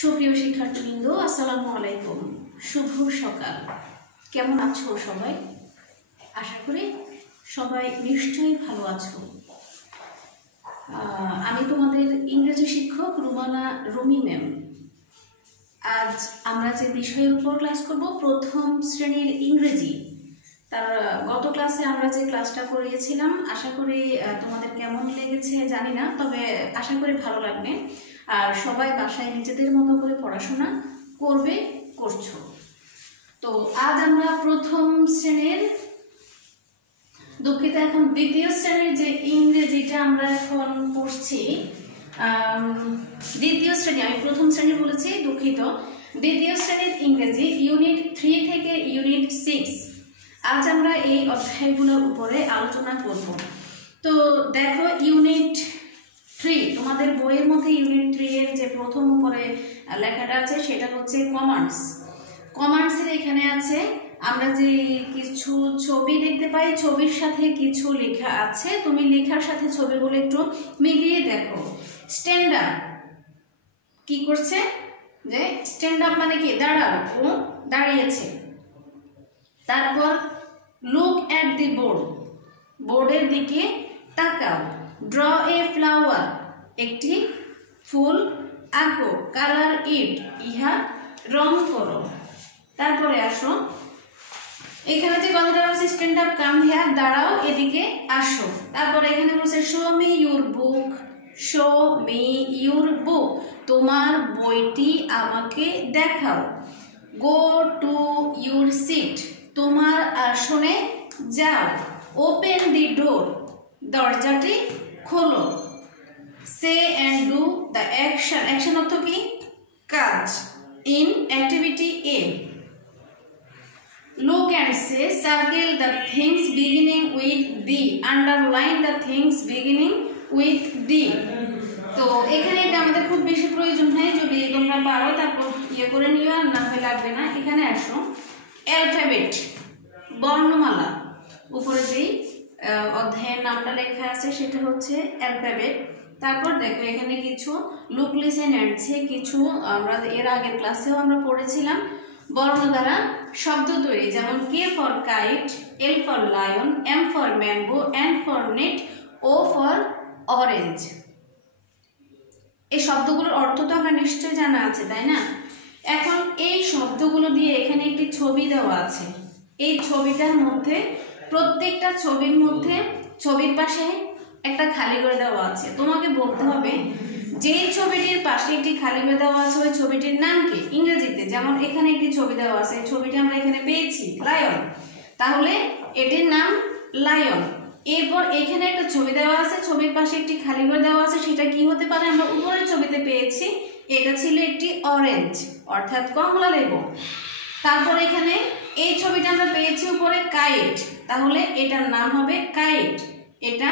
সুপ্রিয় শিক্ষার্থীবৃন্দ, আসসালামু আলাইকুম। শুভ সকাল। কেমন আছো সবাই? আশা করি সবাই নিশ্চয়ই ভালো আছো। আমি তোমাদের ইংরেজি শিক্ষক রুমি ম্যাম। আজ আমরা যে বিষয়ের উপর ক্লাস করব প্রথম শ্রেণীর ইংরেজি। তার গত ক্লাসে আমরা যে ক্লাসটা করিয়েছিলাম, আশা করি তোমাদের কেমন লেগেছে জানি না, তবে আশা করি ভালো লাগবে। আর সবাই বাসায় নিজেদের মতো করে পড়াশোনা করছো। তো আজ আমরা প্রথম শ্রেণীর, দুঃখিত, এখন দ্বিতীয় শ্রেণীর যে ইংরেজিটা আমরা এখন পড়ছি, দ্বিতীয় শ্রেণী, আমি প্রথম শ্রেণী বলেছি, দুঃখিত, দ্বিতীয় শ্রেণীর ইংরেজি ইউনিট 3 থেকে ইউনিট 6। আজ আমরা এই অধ্যায়গুলোর উপরে আলোচনা করব। তো দেখো, ইউনিট 3 তোমাদের বইয়ের মধ্যে ইউনিট 3 এর যে প্রথম উপরে লেখাটা আছে সেটা হচ্ছে কমান্ডসের। এখানে আছে আমরা যে কিছু ছবি দেখতে পাই, ছবির সাথে কিছু লেখা আছে। তুমি লেখার সাথে ছবিগুলো একটু মিলিয়ে দেখো। স্ট্যান্ড আপ কি করছে? যে স্ট্যান্ড আপ মানে কি? দাঁড়াও, ও দাঁড়িয়েছে। তারপর লুক অ্যাট দি বোর্ড, বোর্ডের দিকে তাকাও। ড্র এ ফ্লাওয়ার, একটি ফুল আঁকো। কালার ইট, ইহা রং করো। তারপরে আসো, এখানে যে কথাটা বলছে স্ট্যান্ড আপ, কাম হিয়ার, দাঁড়াও, এদিকে আসো। তারপরে এখানে বলছে show me your book, show me your book, তোমার বইটি আমাকে দেখাও। গো টু ইউর সিট, তোমার আসনে যাও। ওপেন দি ডোর, দরজাটি খোলো। Say and do the action, action অর্থ কি? কাজ। ইন অ্যাক্টিভিটি এ, look and say, circle the things beginning with D, underline the things beginning with D। তো এখানে এটা আমাদের খুব বেশি প্রয়োজন হয়, যদি তোমরা পারো তারপর ইয়ে করে নিও, আর না হলে লাগবে না। এখানে আসো, অ্যালফাবেট, বর্ণমালা, উপরে যেই অধ্যায়ের নামটা লেখা আছে সেটা হচ্ছে অ্যালফাবেট। তারপর দেখো এখানে কিছু লুক, লিসেন অ্যান্ড সে, কিছু আমরা এর আগের ক্লাসেও আমরা পড়েছিলাম বর্ণ দ্বারা শব্দ তৈরি, যেমন K for kite, L for lion, M for mango, N for net, O for orange. এই শব্দগুলোর অর্থ তো আমরা নিশ্চয়ই জানা আছে, তাই না? এখন এই শব্দগুলো দিয়ে এখানে একটি ছবি দেওয়া আছে। এই ছবিটার মধ্যে, প্রত্যেকটা ছবির মধ্যে, ছবির পাশে একটা খালি করে দেওয়া আছে। তোমাকে বলতে হবে যে ছবিটির পাশে একটি খালি করে দেওয়া আছে ওই ছবিটির নাম কি ইংরেজিতে। যেমন এখানে একটি ছবি দেওয়া আছে, ছবিটি আমরা এখানে পেয়েছি লায়ন, তাহলে এটির নাম লায়ন। এরপর এখানে একটা ছবি দেওয়া আছে, ছবির পাশে একটি খালি করে দেওয়া আছে, সেটা কি হতে পারে? আমরা উপরের ছবিতে পেয়েছি, এটা ছিল একটি অরেঞ্জ, অর্থাৎ কমলা লেবু। তারপর এখানে এই ছবিটা আমরা পেয়েছি উপরে কাইট, তাহলে এটার নাম হবে কাইট। এটা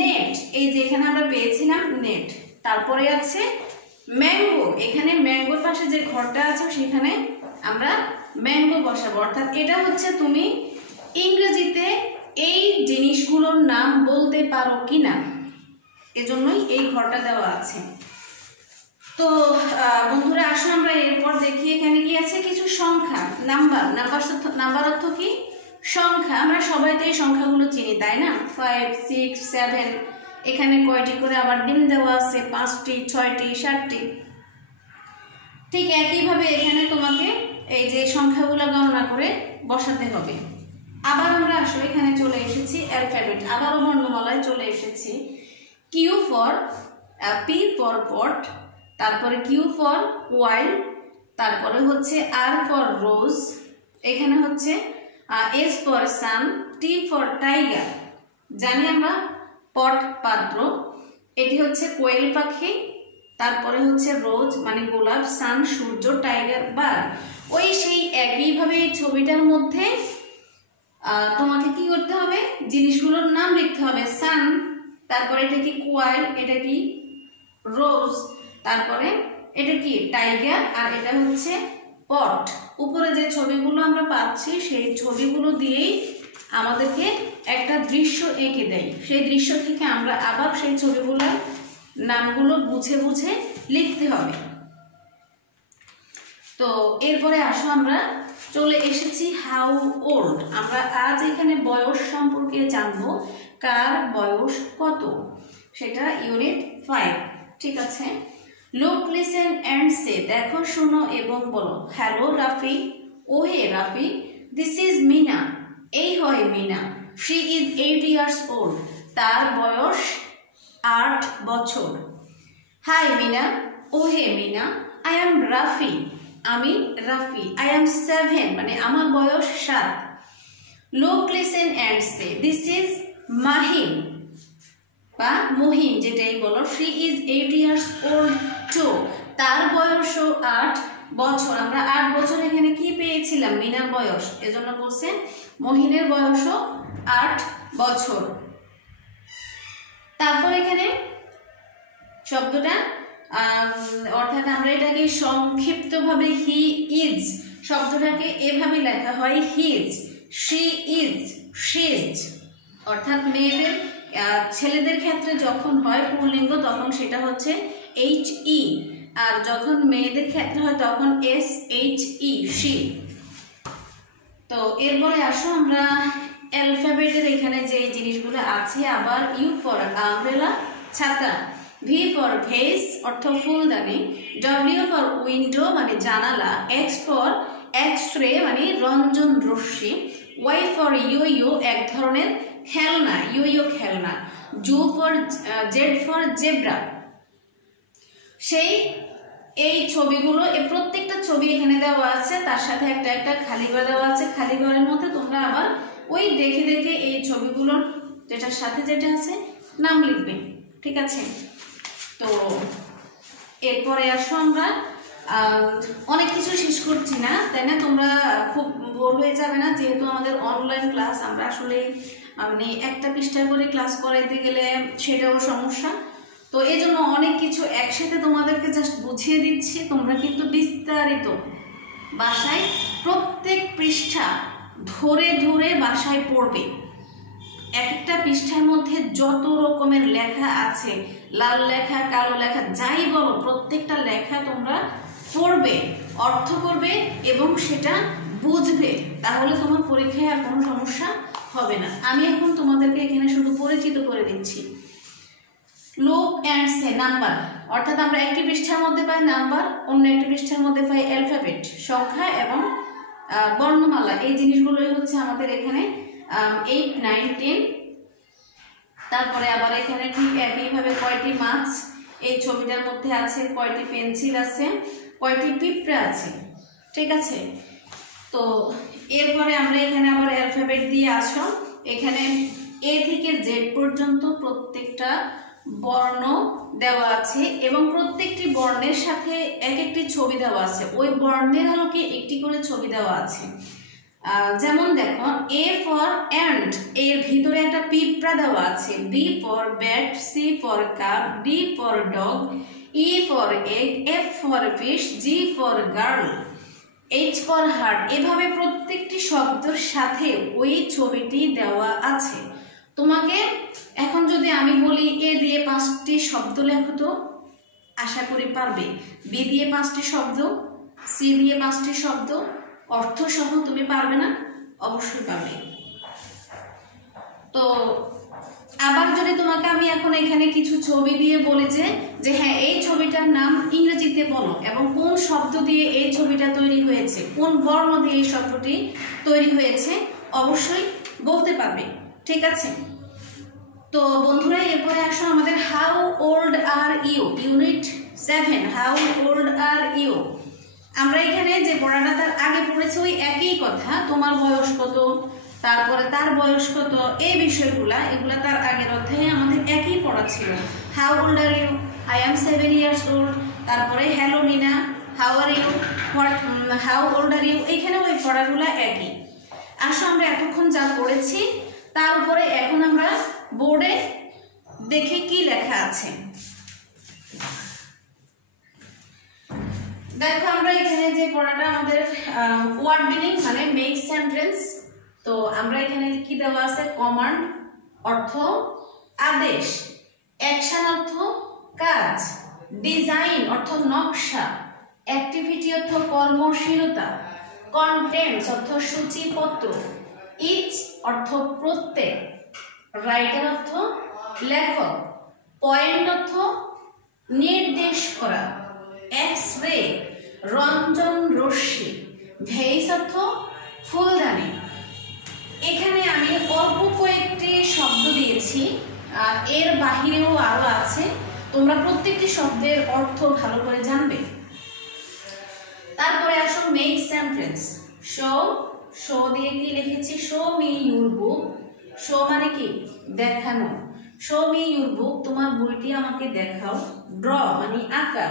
নেট, এই যে এখানে আমরা পেয়েছিলাম নেট। তারপরে আছে ম্যাঙ্গো, এখানে ম্যাঙ্গোর পাশে যে ঘরটা আছে সেখানে আমরা ম্যাঙ্গো বসাবো, অর্থাৎ এটা হচ্ছে তুমি ইংরেজিতে এই জিনিসগুলোর নাম বলতে পারো কিনা, এজন্যই এই ঘরটা দেওয়া আছে। তো বন্ধুরা আসো আমরা এরপর দেখি, এখানে কি আছে? কিছু সংখ্যা, নাম্বার অর্থ কি? সংখ্যা। আমরা সবাই তো এই সংখ্যাগুলো চিনি, তাই না? 5, 6, 7, এখানে কয়টি করে আবার ডিম দেওয়া আছে, 5টি, 6টি, 7টি। ঠিক একইভাবে এখানে তোমাকে এই যে সংখ্যাগুলো গণনা করে বসাতে হবে। আবার আমরা আসো, এখানে চলে এসেছি অ্যালফাবেট, আবারও বর্ণমালায় চলে এসেছি। কিউ ফর, পি ফর পট, তারপরে কিউ ফর ওয়াইল্ড, তারপরে হচ্ছে আর ফর রোজ, এখানে হচ্ছে S for sun, T for tiger, জানি আমরা পট পাত্র, এটি হচ্ছে কোয়েল পাখি, তারপরে হচ্ছে রোজ মানে গোলাপ, সান সূর্য, টাইগার বার্ড। ওই সেই একইভাবে এই ছবিটার মধ্যে তোমাকে কি করতে হবে? জিনিসগুলোর নাম লিখতে হবে। সান, তারপরে এটা কি কোয়েল, এটা কি রোজ, তারপরে এটা কি টাইগার, আর এটা হচ্ছে পট। উপরে যে ছবিগুলো আমরা পাচ্ছি সেই ছবিগুলো দিয়েই আমাদেরকে একটা দৃশ্য এঁকে দেয়, সেই দৃশ্য থেকে আমরা আবার সেই ছবিগুলোর নামগুলো বুঝে বুঝে লিখতে হবে। তো এরপরে আসো আমরা চলে এসেছি হাউ ওল্ড। আমরা আজ এখানে বয়স সম্পর্কে জানবো, কার বয়স কত, সেটা ইউনিট 5। ঠিক আছে, লুক, লিসেন অ্যান্ড সে, দেখো, শোনো এবং বলো। Hello Rafi, oh hey Rafi, this is Mina, এই হয় মিনা। শি ইজ 8 years old, তার বয়স 8 বছর। Hi Mina, oh hey Mina, I am Rafi, আমি রাফি। আই এম 7, মানে আমার বয়স 7। Look, listen and say, this is Mahim বা মহিম, যেটাই বলো। She is 8 years old too, তার বয়সও 8 বছর। আমরা 8 বছর এখানে কি পেয়েছিলাম, মিনার বয়স, এজন্য বলছে মহিনের বয়সও 8 বছর। তারপর এখানে শব্দটা অর্থাৎ আমরা এটাকে সংক্ষিপ্তভাবে হি ইজ শব্দটাকে এভাবে লেখা হয় হিজ, শি ইজ, শিজ। অর্থাৎ মেয়েদের ছেলেদের ক্ষেত্রে যখন হয় পুল্লিঙ্গ তখন সেটা হচ্ছে এইচ ই, আর যখন মেয়েদের ক্ষেত্রে হয় তখন এস এইচ ই, শি। তো এরপরে আসো আমরা অ্যালফাবেটের এখানে যে জিনিসগুলো আছে আবার। ইউ ফর আমব্রেলা, ছাতা। ভি ফর ভেস, অর্থ ফুলদানি। ডব্লিউ ফর উইন্ডো, মানে জানালা। এক্স ফর এক্স-রে, মানে রঞ্জন রশ্মি। ওয়াই ফর ইউ ইউ, এক ধরনের খেলনা, ইউ ইউ খেলনা। Z for zebra. এই ছবিগুলো, এই প্রত্যেকটা ছবি এখানে দেওয়া আছে, তার সাথে একটা একটা খালি ঘর দেওয়া আছে। খালি ঘরের মধ্যে তোমরা আবার ওই দেখে দেখে এই ছবিগুলোর যেটার সাথে যেটা আছে নাম লিখবে। ঠিক আছে, তো এরপরে আসো আমরা অনেক কিছু শেষ করছি না, তাই না? তোমরা খুব বোর হয়ে যাবে না, যেহেতু আমাদের অনলাইন ক্লাস। আমরা আসলে মানে একটা পৃষ্ঠা করে ক্লাস করাইতে গেলে সেটাও সমস্যা। তো এই জন্য অনেক কিছু একসাথে তোমাদেরকে জাস্ট বুঝিয়ে দিচ্ছি। তোমরা কিন্তু বিস্তারিত বাসায় প্রত্যেক পৃষ্ঠা ধরে ধরে বাসায় পড়বে। এক একটা পৃষ্ঠার মধ্যে যত রকমের লেখা আছে, লাল লেখা, কালো লেখা, যাই বলো, প্রত্যেকটা লেখা তোমরা পড়বে, অর্থ করবে এবং সেটা বুঝবে। তাহলে তোমার পরীক্ষায় আর কোনো সমস্যা হবে না। আমি এখন তোমাদেরকে এখানে শুধু পরিচিত করে দিচ্ছি। লুক অ্যান্ড সে, নাম্বার, অর্থাৎ আমরা একটি পৃষ্ঠার মধ্যে পাই নাম্বার, অন্য একটি পৃষ্ঠার মধ্যে পাই অ্যালফাবেট, সংখ্যা এবং বর্ণমালা। এই জিনিসগুলোই হচ্ছে আমাদের এখানে 8, 9, 10। তারপরে আবার এখানে ঠিক একইভাবে কয়টি মাছ এই ছবিটার মধ্যে আছে, কয়টি পেন্সিল আছে, কয়টি পিঁপড়া আছে। ঠিক আছে, তো এরপরে আমরা এখানে আবার অ্যালফাবেট দিয়ে আসো। এখানে এ থেকে জেড পর্যন্ত প্রত্যেকটা বর্ণ দেওয়া আছে এবং প্রত্যেকটি বর্ণের সাথে এক একটি ছবি দেওয়া আছে। ওই বর্ণের আলোকে একটি করে ছবি দেওয়া আছে। যেমন দেখো, এ ফর অ্যান্ট, এর ভিতরে একটা পিঁপড়া দেওয়া আছে। B for bat, C for cup, D for dog, E for egg, F for fish, G for girl, H for heart. এভাবে প্রত্যেকটি শব্দের সাথে ওই ছবিটি দেওয়া আছে। তোমাকে এখন যদি আমি বলি এ দিয়ে 5টি শব্দ লেখো, তো আশা করি পারবে। বি দিয়ে 5টি শব্দ, সি দিয়ে 5টি শব্দ, অর্থ সহ তুমি পারবে না? অবশ্যই পারবে। তো আবার যদি তোমাকে আমি এখন এখানে কিছু ছবি দিয়ে বলি যে হ্যাঁ, এই ছবিটার নাম ইংরেজিতে বলো এবং কোন শব্দ দিয়ে এই ছবিটা তৈরি হয়েছে, কোন বর্ণ দিয়ে এই শব্দটি তৈরি হয়েছে, অবশ্যই বলতে পারবে। ঠিক আছে, তো বন্ধুরা এরপরে আসো আমাদের how old are you, unit 7, how old are you. আমরা এখানে যে পড়াটা তার আগে পড়েছি ওই একই কথা, তোমার বয়স কত, তারপরে তার বয়স কত, এই বিষয়গুলা, এগুলা তার আগের অধ্যায়ে আমাদের একই পড়া ছিল। How old are you, I am 7 years old, তারপরে hello Nina, how are you, how old are you, এখানে ওই পড়াগুলা একই। আসো আমরা এতক্ষণ যা পড়েছি তার উপরে এখন আমরা বোর্ডে দেখে কি লেখা আছে। দেখো, আমরা এখানে যে পড়াটা আমাদের ওয়ার্ড মিনিং মানে মেক সেন্টেন্স। তো আমরা এখানে কি দেওয়া আছে, কমান্ড অর্থ আদেশ, অ্যাকশন অর্থ কাজ, ডিজাইন অর্থ নকশা, অ্যাক্টিভিটি অর্থ কর্মশীলতা, কন্টেন্টস অর্থ সূচিপত্র, ইচ অর্থ প্রত্যেক, রাইটার অর্থ লেখক, পয়েন্ট অর্থ নির্দেশ করা, এক্স রে রঞ্জন রশ্মি, ভেইস অর্থ ফুলদানি। এখানে আমি অল্প কয়েকটি শব্দ দিয়েছি, আর এর বাহিরেও আরো আছে, তোমরা প্রত্যেকটি শব্দের অর্থ ভালো করে জানবে। তারপরে আসো মেক সেন্টেন্স। শো, শো দিয়ে কি লিখেছি? Show me your book. Show মানে কি? দেখানো। শো মি ইউর বুক, তোমার বইটি আমাকে দেখাও। ড্র মানে আঁকা।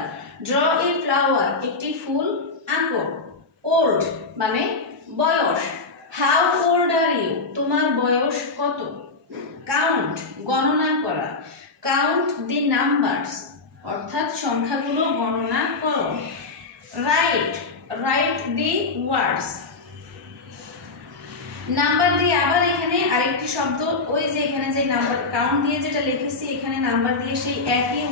ড্র এ ফ্লাওয়ার, একটি ফুল আঁকো। ওল্ড মানে বয়স। হাউ ওল্ড আর ইউ, তোমার বয়স কত। কাউন্ট গণনা করা। কাউন্ট দি নাম্বারস, অর্থাৎ সংখ্যাগুলো গণনা করো। Right, write the words. Number দিয়ে আবার এখানে আরেকটি শব্দ, ওই যে এখানে যে নাম্বার কাউন্ট দিয়ে যেটা লিখেছি, এখানে নাম্বার দিয়ে সেই একই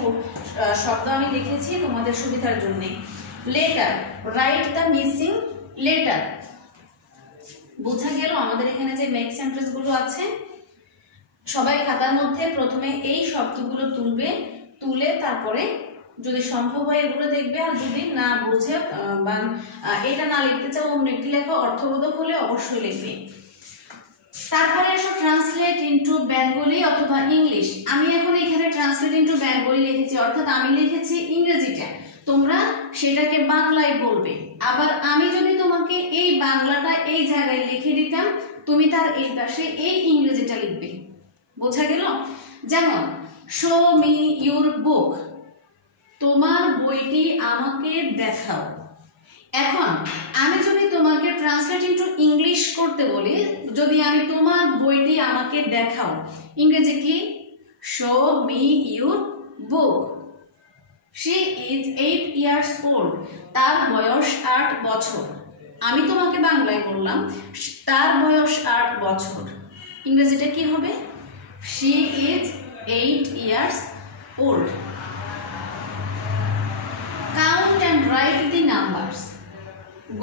শব্দ আমি লিখেছি তোমাদের সুবিধার জন্য। Letter, write the missing letter. বোঝা গেল আমাদের এখানে যে মেক সেন্টেন্স গুলো আছে। সবাই খাতার মধ্যে প্রথমে এই শব্দগুলো তুলবে, তুলে তারপরে যদি সম্ভব হয় এগুলো দেখবে, আর যদি না বুঝে বা এটা না লিখতে চাও অন্য একটি লেখা অর্থবোধক হলে অবশ্যই লিখবে। তারপরে আসো ট্রান্সলেট ইনটু বেঙ্গলি অথবা ইংলিশ। আমি এখন এখানে ট্রান্সলেট ইনটু বেঙ্গলি লিখেছি, অর্থাৎ আমি লিখেছি ইংরেজিটা, তোমরা সেটাকে বাংলায় বলবে। আবার আমি যদি তোমাকে এই বাংলাটা এই জায়গায় লিখে দিতাম, তুমি তার এই পাশে এই ইংরেজিটা লিখবে। বোঝা গেল? যেমন শো মি ইউর বুক, তোমার বইটি আমাকে দেখাও। এখন আমি যদি তোমাকে ট্রান্সলেট ইনটু ইংলিশ করতে বলি, যদি আমি তোমার বইটি আমাকে দেখাও, ইংরেজি কি? Show me your book. She is 8 years old, তার বয়স 8 বছর। আমি তোমাকে বাংলায় বললাম তার বয়স 8 বছর, ইংরেজিটা কি হবে? She is 8 years old. Count and write the numbers,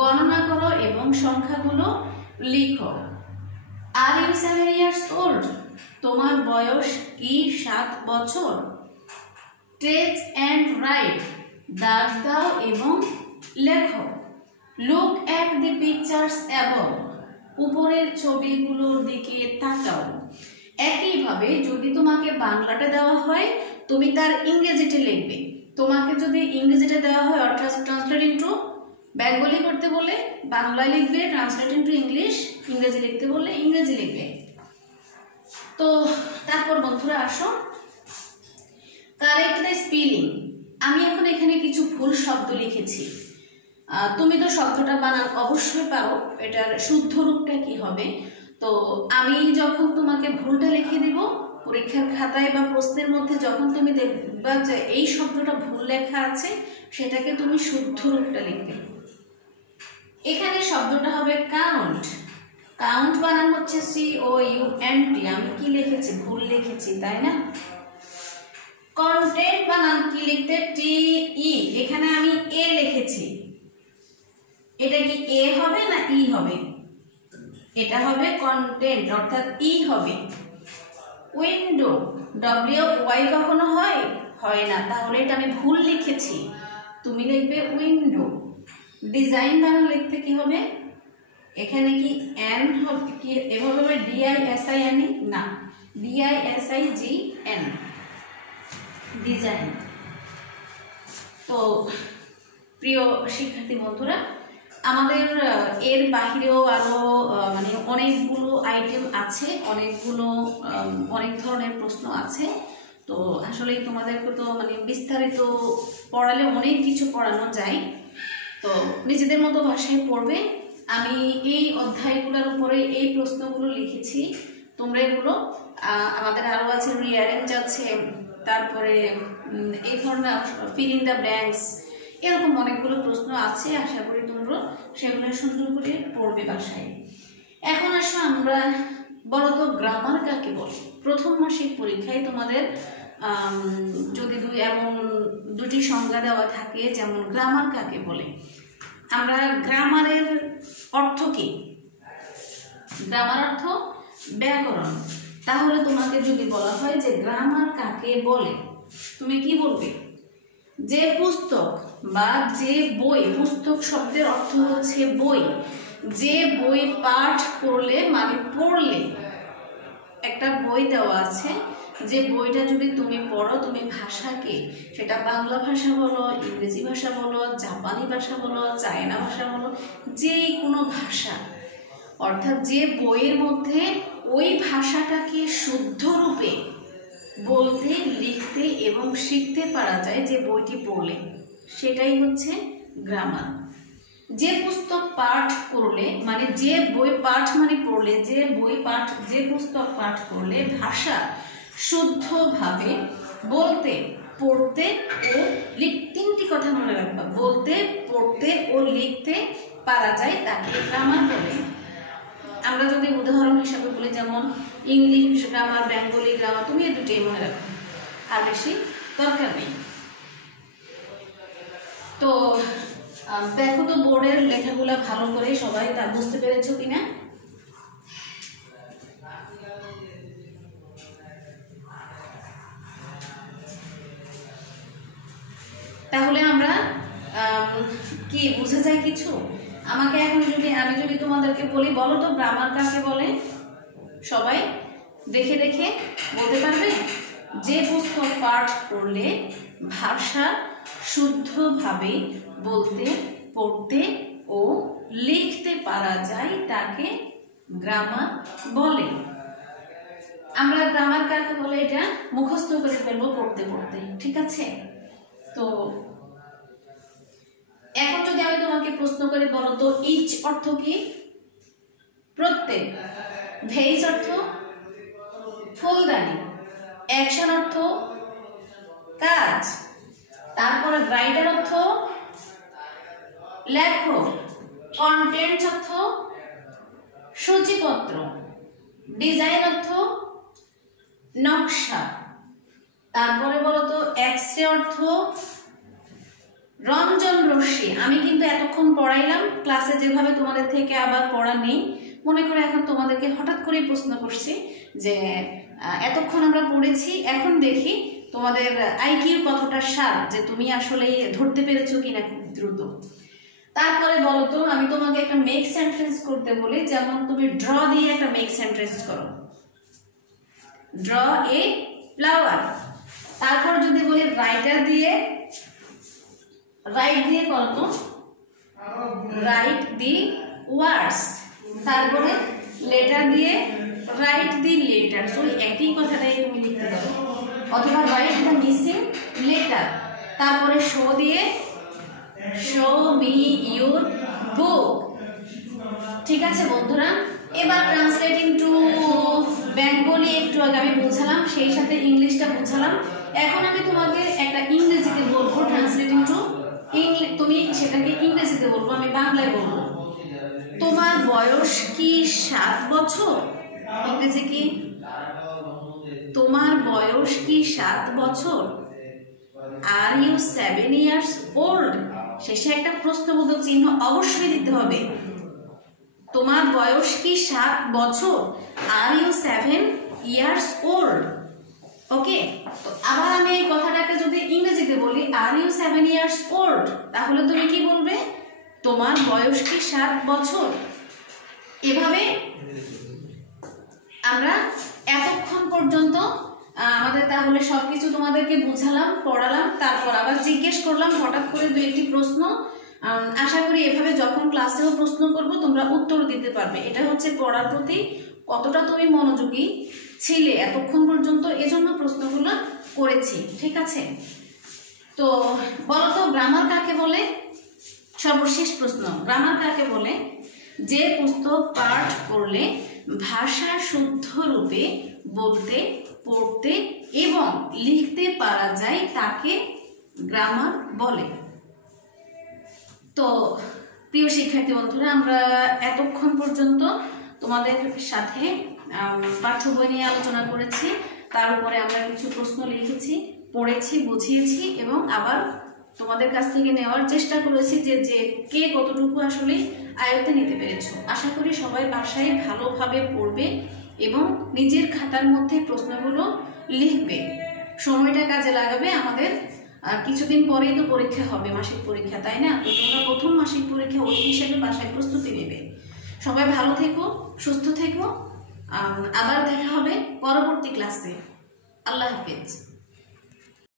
গণনা করো এবং সংখ্যাগুলো লিখো। আর ইউ 7 years old, তোমার বয়স কি 7 বছর। টেক অ্যান্ড রাইট, দাগ দাও এবং লেখো। Look at the pictures above, উপরের ছবিগুলোর দিকে তাকাও। একইভাবে যদি তোমাকে বাংলাটা দেওয়া হয়, তুমি তার ইংরেজিটা লিখবে। তোমাকে যদি ইংরেজিটা দেওয়া হয়, অর্থাৎ ট্রান্সলেট ইনটু বেঙ্গলি করতে বলে বাংলায় লিখবে, ট্রান্সলেট ইনটু ইংলিশ ইংরেজি লিখতে বললে ইংরেজি লিখবে। তো তারপর বন্ধুরা আসো কারেক্ট দ্য স্পেলিং। আমি এখন এখানে কিছু ভুল শব্দ লিখেছি, তুমি তো শব্দটা বানান অবশ্যই পারো, এটার শুদ্ধ রূপটা কি হবে। তো আমি যখন তোমাকে ভুলটা লিখে দেব পরীক্ষার খাতায় বা প্রশ্নের মধ্যে, যখন তুমি দেখবা যে এই শব্দটা ভুল লেখা আছে, সেটাকে তুমি শুদ্ধ রূপটা লিখবে। এখানে শব্দটা হবে কাউন্ট। কাউন্ট বানান হচ্ছে COUNT। আমি কি লিখেছি? ভুল লিখেছি, তাই না? কন্টেন্ট বানান কি লিখতে? TE, এখানে আমি A লিখেছি। এটা কি A হবে না E হবে? এটা হবে কন্টেন্ট, অর্থাৎ E হবে। উইন্ডো, WY কখনো হয়? হয় না, তাহলে এটা আমি ভুল লিখেছি, তুমি লিখবে উইন্ডো। ডিজাইন বানান লিখতে কি হবে? এখানে কি N হবে? কি এভাবে হবে DISIN? না, DISIGN, ডিজাইন। তো প্রিয় শিক্ষার্থী বন্ধুরা, আমাদের এর বাহিরেও আরো মানে অনেকগুলো আইটেম আছে, অনেক ধরনের প্রশ্ন আছে। তো আসলে তোমাদেরকে তো মানে বিস্তারিত পড়ালে অনেক কিছু পড়ানো যায়, তো নিজেদের মতো ভাষায় পড়বে। আমি এই অধ্যায়গুলোর উপরে এই প্রশ্নগুলো লিখেছি, তোমরা এগুলো আমাদের আরো আছে রিঅ্যারেঞ্জ আছে, তারপরে এই ধরনের ফিল ইন দ্য ব্ল্যাঙ্কস, এরকম অনেকগুলো প্রশ্ন আছে। আশা করি তোমরা সেগুলো সুন্দর করে পড়বে বাসায়। এখন আসো আমরা বলো তো গ্রামার কাকে বলে? প্রথম মাসিক পরীক্ষায় তোমাদের যদি এমন দুটি সংজ্ঞা দেওয়া থাকে, যেমন গ্রামার কাকে বলে, আমরা গ্রামারের অর্থ কি? গ্রামার অর্থ ব্যাকরণ। তাহলে তোমাকে যদি বলা হয় যে গ্রামার কাকে বলে, তুমি কি বলবে? যে পুস্তক বা যে বই, পুস্তক শব্দের অর্থ হচ্ছে বই, যে বই পাঠ করলে মানে পড়লে, একটা বই দেওয়া আছে, যে বইটা যদি তুমি পড়ো, তুমি ভাষাকে, সেটা বাংলা ভাষা বলো, ইংরেজি ভাষা বলো, জাপানি ভাষা বলো, চায়না ভাষা বলো, যে কোনো ভাষা, অর্থাৎ যে বইয়ের মধ্যে ওই ভাষাটাকে শুদ্ধ রূপে বলতে, লিখতে এবং শিখতে পারা যায়, যে বইটি পড়লে, সেটাই হচ্ছে গ্রামার। যে পুস্তক পাঠ করলে মানে যে বই পাঠ মানে পড়লে, যে বই পাঠ, যে পুস্তক পাঠ করলে ভাষা শুদ্ধভাবে বলতে, পড়তে ও লিখতে, তিনটি কথা মনে রাখবা, বলতে, পড়তে ও লিখতে পারা যায়, তাকে গ্রামার বলে। আমরা যদি উদাহরণ হিসাবে বলি, যেমন ইংলিশ গ্রামার, বেঙ্গলি গ্রামার, তুমি এই দুটোই মনে রাখো, আর বেশি দরকার নেই। তো দেখো তো বোর্ডের লেখাগুলো ভালো করে সবাই তা বুঝতে পেরেছো কিনা? তাহলে আমরা কি বুঝে যায় কিছু? আমাকে এখন আমি যদি তোমাদেরকে বলি, বলো তো গ্রামার কাকে বলে? সবাই দেখে দেখে বলতে পারবে? যে পুস্তক পাঠ করলে ভাষা শুদ্ধভাবে বলতে, পড়তে ও লিখতে পারা যায়, তাকে গ্রামার বলে। আমরা গ্রামার কাকে বলে এটা মুখস্থ করে ফেলবো পড়তে পড়তে, ঠিক আছে? তো এখন যদি আমি তোমাকে প্রশ্ন করে, বলো তো ইচ অর্থ কি? প্রত্যেক। ভেইজ অর্থ ফুলদানি। অ্যাকশন অর্থ কাজ। তারপরে রাইটার অর্থ লেখো। কন্টেন্ট অর্থ সূচিপত্র। ডিজাইন অর্থ নকশা। তারপরে বলো তো এক্সরে অর্থ রঞ্জন রশ্মি। আমি কিন্তু এতক্ষণ পড়াইলাম, ক্লাসে যেভাবে তোমাদের থেকে আবার পড়া নেই, মনে করে এখন তোমাদেরকে হঠাৎ করে প্রশ্ন করছি যে এতক্ষণ আমরা পড়েছি, এখন দেখি তোমাদের আইকিউ কতটা শার্প, যে তুমি আসলে ধরতে পেরেছো কিনা খুব দ্রুত। তারপরে বলো তো, আমি তোমাকে একটা মেক সেন্টেন্স করতে বলি, যেমন তুমি ড্র দিয়ে একটা মেক সেন্টেন্স করো, ড্র এ ফ্লাওয়ার। তারপর যদি বলি রাইটার দিয়ে, রাইট দিয়ে করো তো, রাইট দি ওয়ার্ডস। তারপরে লেটার দিয়ে, রাইট দি লেটার। ওই একই কথাটাই তুমি লিখতে পারো, অথবা রাইট দ্য মিসিং লেটার। তারপরে শো দিয়ে, শো মি ইউর বুক। ঠিক আছে বন্ধুরা, এবার ট্রান্সলেটিং টু বেঙ্গলি একটু আগে আমি বোঝালাম, সেই সাথে ইংলিশটা বোঝালাম। এখন আমি তোমাকে একটা ইংরেজিতে বলবো, ট্রান্সলেটিং টু ইংলিশ, তুমি সেটাকে ইংরেজিতে বলবো, আমি বাংলায় বলবো। তোমার বয়স কি 7 বছর? ইংরেজি কি? তোমার বয়স কি 7 বছর? Are you 7 years old? শেষে একটা প্রশ্নবোধক চিহ্ন অবশ্যই দিতে হবে। তোমার বয়স কি 7 বছর? Are you 7 years old? Okay, তো আবার আমি এই কথাটাকে যদি ইংরেজিতে বলি, আর ইউ 7 years old, তাহলে তুমি কি বলবে? তোমার বয়স কি 7 বছর? এভাবে আমরা এতক্ষণ পর্যন্ত আমাদের তাহলে সবকিছু তোমাদেরকে বুঝালাম, পড়ালাম, তারপর আবার জিজ্ঞেস করলাম হঠাৎ করে 2-1টি প্রশ্ন। আশা করি এভাবে যখন ক্লাসেও প্রশ্ন করব তোমরা উত্তর দিতে পারবে। এটা হচ্ছে পড়ার প্রতি কতটা তুমি মনোযোগী ছিলে এতক্ষণ পর্যন্ত, এজন্য প্রশ্নগুলো করেছি, ঠিক আছে? তো বলো তো গ্রামার কাকে বলে? সর্বশেষ প্রশ্ন, গ্রামার কাকে বলে? যে পুস্তক পাঠ করলে ভাষা শুদ্ধ রূপে বলতে, পড়তে এবং লিখতে পারা যায়, তাকে গ্রামার বলে। তো প্রিয় শিক্ষার্থী বন্ধুরা, আমরা এতক্ষণ পর্যন্ত তোমাদের সাথে পাঠ্য বই নিয়ে আলোচনা করেছি। তার উপরে আমরা কিছু প্রশ্ন লিখেছি, পড়েছি, বুঝিয়েছি এবং আবার তোমাদের কাছ থেকে নেওয়ার চেষ্টা করেছি যে কে কতটুকু আসলে আয়ত্তে নিতে পেরেছো। আশা করি সবাই বাসায় ভালোভাবে পড়বে এবং নিজের খাতার মধ্যে প্রশ্নগুলো লিখবে, সময়টা কাজে লাগাবে। আমাদের কিছুদিন পরেই তো পরীক্ষা হবে, মাসিক পরীক্ষা, তাই না? তো তোমরা প্রথম মাসিক পরীক্ষা ওই হিসেবে বাসায় প্রস্তুতি নেবে। সবাই ভালো থেকো, সুস্থ থেকো, আবার দেখা হবে পরবর্তী ক্লাসে। আল্লাহ হাফেজ।